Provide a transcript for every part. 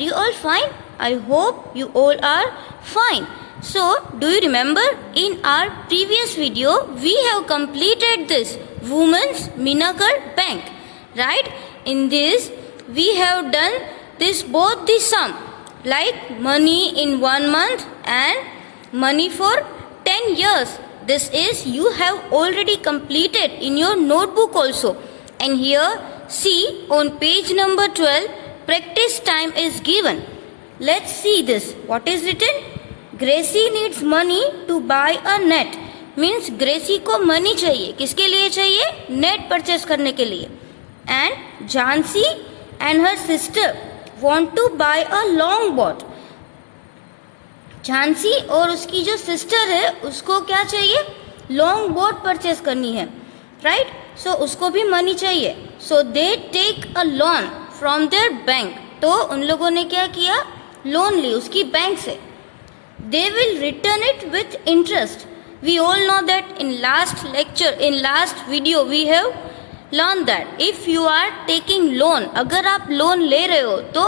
Are you all fine? I hope you all are fine. So, do you remember in our previous video we have completed this Women's Minakar Bank, right? In this we have done this both the sum, like money in 1 month and money for 10 years. This is you have already completed in your notebook also. And here see on page number 12 practice time is given. Let's see this. What is written? Gracie needs money to buy a net. Means Gracie को money चाहिए. किसके लिए चाहिए? Net purchase करने के लिए. And Jhansi and her sister want to buy a long boat. Jhansi और उसकी जो सिस्टर है उसको क्या चाहिए? लॉन्ग बोट परचेस करनी है, राइट? सो उसको भी मनी चाहिए. So they take a loan from their bank. तो उन लोगों ने क्या किया? लोन ली उसकी बैंक से. They will return it with interest. We all know that in last lecture, in last video we have learned that if you are taking loan, अगर आप लोन ले रहे हो तो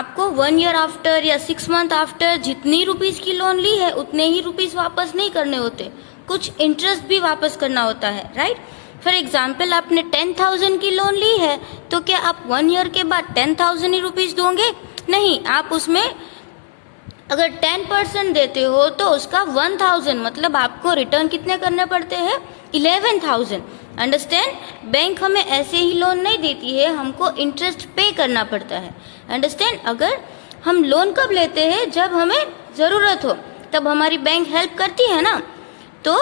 आपको 1 year आफ्टर या 6 month आफ्टर जितनी रुपीस की लोन ली है उतने ही रुपीस वापस नहीं करने होते, कुछ इंटरेस्ट भी वापस करना होता है, राइट? फॉर एग्जाम्पल आपने 10,000 की लोन ली है तो क्या आप 1 year के बाद 10,000 ही रुपीस दोगे? नहीं, आप उसमें अगर 10% देते हो तो उसका 1,000 मतलब आपको रिटर्न कितने करने पड़ते हैं? 11,000. अंडरस्टैंड? बैंक हमें ऐसे ही लोन नहीं देती है, हमको इंटरेस्ट पे करना पड़ता है. अंडरस्टैंड? अगर हम लोन कब लेते हैं? जब हमें ज़रूरत हो, तब हमारी बैंक हेल्प करती है ना. तो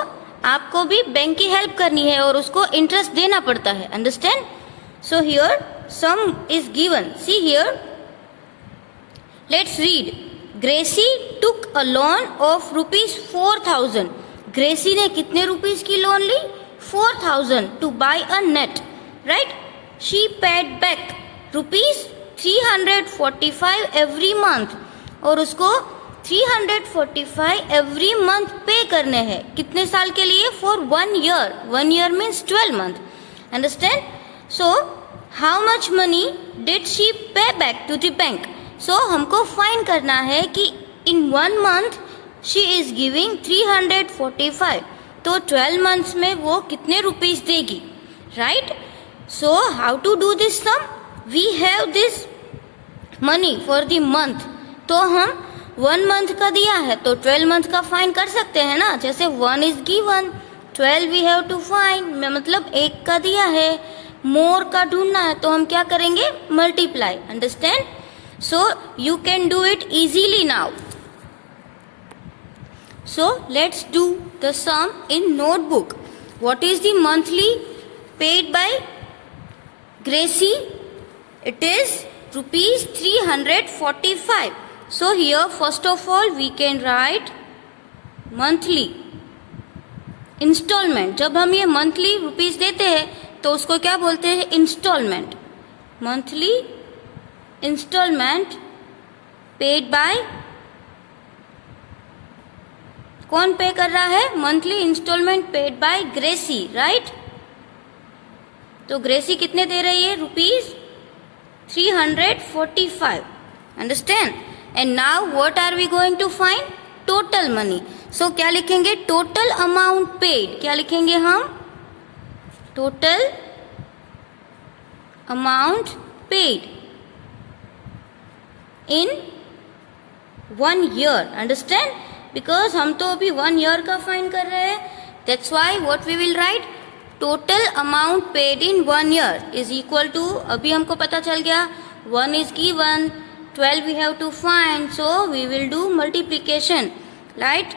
आपको भी बैंक की हेल्प करनी है और उसको इंटरेस्ट देना पड़ता है. Understand? So here sum is given. See here, let's read. Gracie took a loan of ₹4,000. Gracie ने कितने रुपीस की लोन ली? 4,000 to buy a net, right? She paid back ₹345 every month. और उसको 345 एवरी मंथ पे करने हैं. कितने साल के लिए? For 1 year. 1 year means 12 month. Understand? So how much money did she pay back to the bank? So हमको फाइंड करना है कि in 1 month she is giving 345. तो 12 months में वो कितने रुपीस देगी, right? So how to do this sum? We have this money for the month. तो हम 1 month का दिया है तो 12 month का फाइंड कर सकते हैं ना. जैसे 1 is given, 12 we have to find. मतलब 1 का दिया है, मोर का ढूंढना है तो हम क्या करेंगे? Multiply. Understand? So you can do it easily now. So let's do the sum in notebook. What is the monthly paid by Gracie? It is ₹345. So here first of all we can write monthly installment. जब हम ये monthly rupees देते हैं तो उसको क्या बोलते हैं? installment. monthly installment paid by, कौन पे कर रहा है? Monthly installment paid by Gracy, right? तो ग्रेसी कितने दे रही है? ₹345. Understand? And now what are we going to find? Total money. So क्या लिखेंगे? Total amount paid. क्या लिखेंगे हम? Total amount paid in 1 year. Understand? Because हम तो अभी 1 year का फाइंड कर रहे हैं. That's why what we will write? Total amount paid in 1 year is equal to, अभी हमको पता चल गया 1 is given, 12 we have to find, so we will do multiplication, right?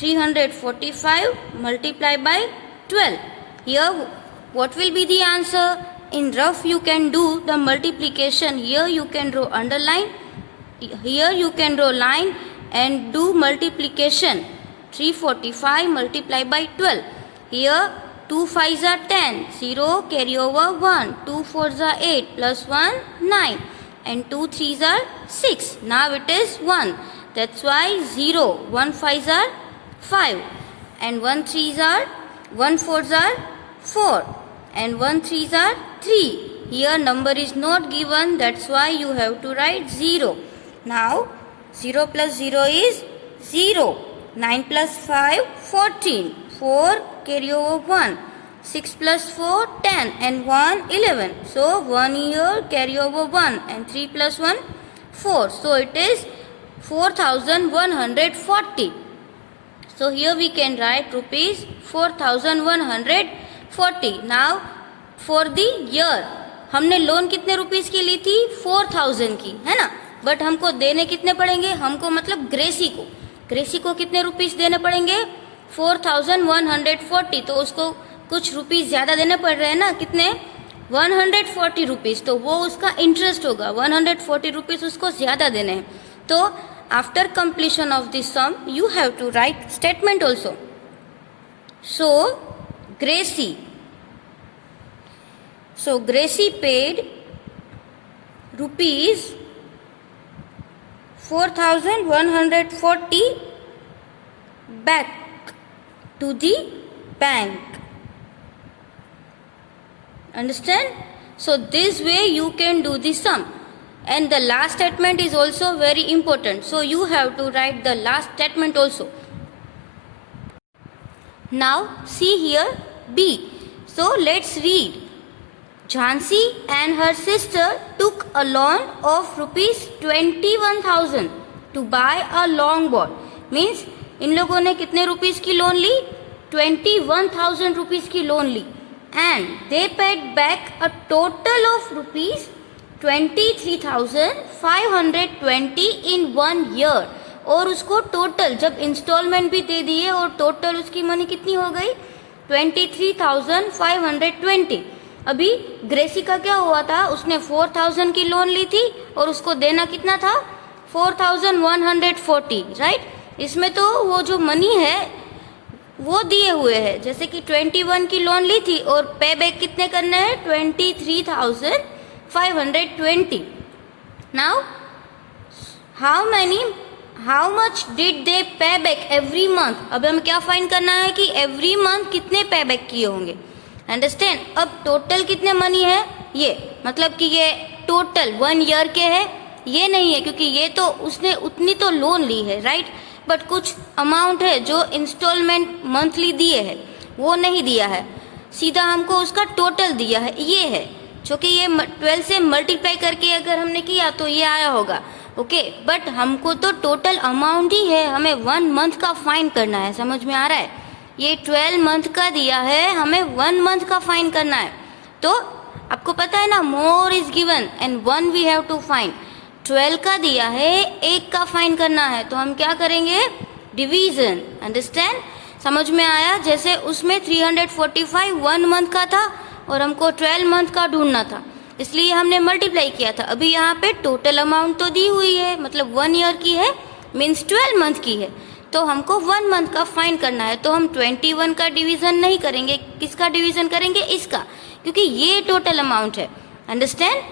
345 multiplied by 12. Here what will be the answer? In rough you can do the multiplication. Here you can draw underline, here you can draw line and do multiplication. 345 multiplied by 12. Here 2 5s are 10, 0 carry over 1, 2 4s are 8 plus 1 9 and 2 3s are 6. Now it is 1. That's why 0, 1 5s are 5 and 1 3s are 1 4s are 4 and 1 3s are 3. here number is not given, that's why you have to write 0. Now 0 plus 0 is 0. 9 plus 5, 14. 4 carry over 1. 6 plus 4, 10 and 1, 11. So 1 here carry over 1 and 3 plus 1, 4. So it is 4140. So here we can write rupees 4140. Now for the year, हमने loan कितने rupees की ली थी? 4000 की, है ना. But हमको देने कितने पड़ेंगे? हमको मतलब ग्रेसी को कितने रुपीस देने पड़ेंगे? 4140. तो उसको कुछ रुपीस ज्यादा देने पड़ रहे हैं ना. कितने? 140 रुपीस. तो वो उसका इंटरेस्ट होगा. 140 रुपीस उसको ज्यादा देने हैं. तो after completion of this sum you have to write statement also. So Gracie paid rupees 4140 back to the bank. Understand? So this way you can do the sum. And the last statement is also very important. So you have to write the last statement also. Now see here B. So let's read. Jhansi and her sister took a loan of rupees 21,000 to buy a longboard. Means इन लोगों ने कितने rupees की loan ली? 21,000 rupees की loan ली. And they paid back a total of rupees 23,520 in 1 year. और उसको टोटल जब इंस्टॉलमेंट भी दे दिए और टोटल उसकी मनी कितनी हो गई? 23,520. अभी ग्रेसी का क्या हुआ था? उसने 4000 की लोन ली थी और उसको देना कितना था? 4140. राइट. इसमें तो वो जो मनी है वो दिए हुए है. जैसे कि 21 की लोन ली थी और पे बैक कितने करने हैं? 23,520. Now how much did they पे बैक एवरी मंथ. अब हमें क्या फाइंड करना है कि एवरी मंथ कितने पे बैक किए होंगे. अंडरस्टैंड. अब टोटल कितने मनी है? ये मतलब कि ये टोटल 1 ईयर के है. ये नहीं है क्योंकि ये तो उसने उतनी तो लोन ली है. राइट. बट कुछ अमाउंट है जो इंस्टॉलमेंट मंथली दिए है वो नहीं दिया है. सीधा हमको उसका टोटल दिया है. ये है जो कि ये 12 से मल्टीप्लाई करके अगर हमने किया तो ये आया होगा. ओके. बट हमको तो टोटल अमाउंट ही है. हमें 1 मंथ का फाइंड करना है. समझ में आ रहा है? ये 12 मंथ का दिया है, हमें 1 मंथ का फाइंड करना है. तो आपको पता है ना, more is given and 1 we have to find. 12 का दिया है, 1 का फाइंड करना है. तो हम क्या करेंगे? डिवीजन. अंडरस्टैंड? समझ में आया? जैसे उसमें 345 1 मंथ का था और हमको 12 मंथ का ढूंढना था, इसलिए हमने मल्टीप्लाई किया था. अभी यहाँ पे टोटल अमाउंट तो दी हुई है, मतलब 1 ईयर की है, मीन्स 12 मंथ की है. तो हमको 1 मंथ का फाइंड करना है. तो हम 21 का डिवीजन नहीं करेंगे. किसका डिवीजन करेंगे? इसका, क्योंकि ये टोटल अमाउंट है. Understand?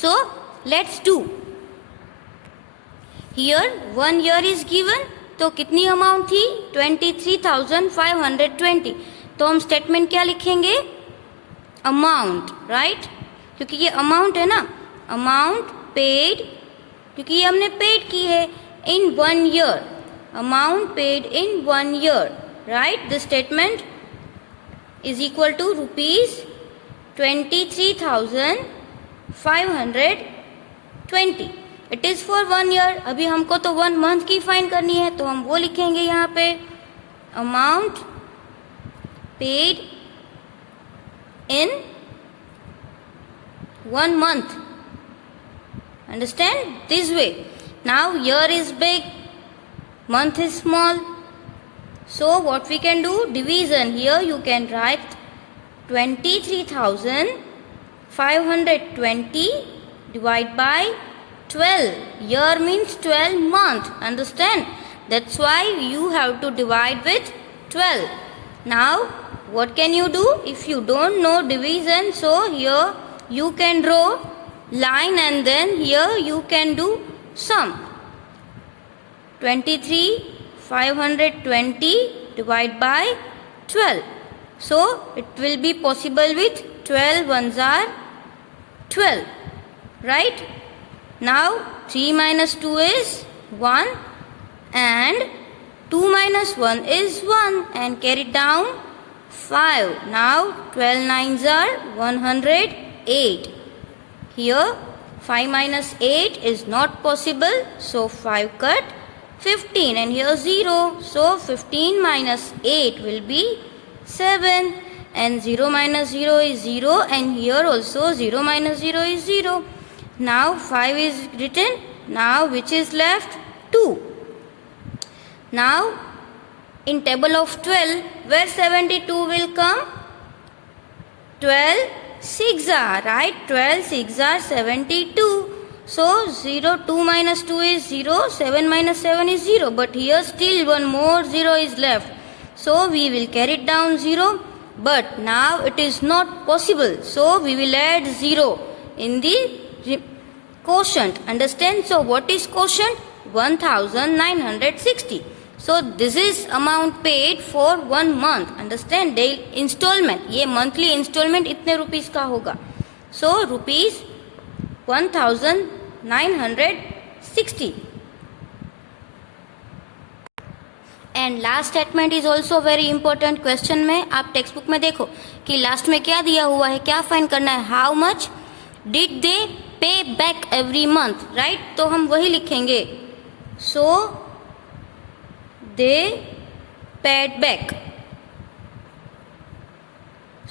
So let's do. Here 1 year is given. तो कितनी अमाउंट थी? 23,520. तो हम स्टेटमेंट क्या लिखेंगे? अमाउंट. राइट. क्योंकि ये अमाउंट है ना. अमाउंट पेड, क्योंकि ये हमने पेड की है in 1 year. Amount paid in 1 year. Right. The statement is equal to rupees 23,520. It is for 1 year. अभी हमको तो 1 मंथ की फाइंड करनी है, तो हम वो लिखेंगे यहाँ पे. Amount paid in 1 month. Understand? This way. Now year is big, month is small. So what we can do? Division. Here you can write 23,520 divided by 12. Year means 12 month. Understand? That's why you have to divide with 12. Now what can you do? If you don't know division, so here you can draw line and then here you can do sum. 23,520 divided by 12. So it will be possible with 12 ones are 12, right? Now 3 minus 2 is 1 and 2 minus 1 is 1 and carry down 5. Now 12 nines are 108. Here 5 minus 8 is not possible, so 5 cut 15 and here 0. So 15 minus 8 will be 7 and 0 minus 0 is 0 and here also 0 minus 0 is 0. Now 5 is written. Now which is left? 2. Now in table of 12 where 72 will come? 12 6 are, right? 12 6 are 72. So 0, 2 minus 2 is 0, 7 minus 7 is 0. But here still one more 0 is left. So we will carry it down 0. But now it is not possible. So we will add 0 in the quotient. Understand? So what is quotient? 1960. So this is amount paid for 1 month. Understand? Daily installment. ये monthly installment इतने rupees का होगा. So rupees 1960. And last statement is also very important. Question में आप text book में देखो कि last में क्या दिया हुआ है, क्या फाइंड करना है. हाउ मच डिड दे पे बैक एवरी मंथ, राइट? तो हम वही लिखेंगे. So they paid back.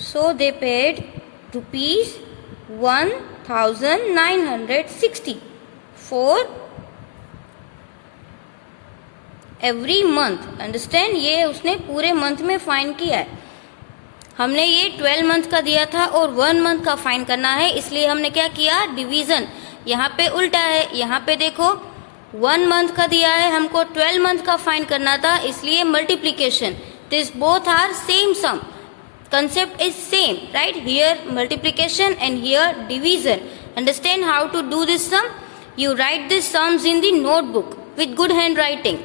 So they paid rupees 1960 for every month. Understand? ये उसने पूरे मंथ में फाइन किया है. हमने ये 12 मंथ का दिया था और 1 मंथ का फाइन करना है, इसलिए हमने क्या किया? डिवीजन. यहाँ पे उल्टा है. यहाँ पे देखो 1 मंथ का दिया है, हमको 12 मंथ का फाइन करना था, इसलिए multiplication. This both are same sum. concept is same, right? Here multiplication and here division. Understand how to do this sum? You write these sums in the notebook with good handwriting.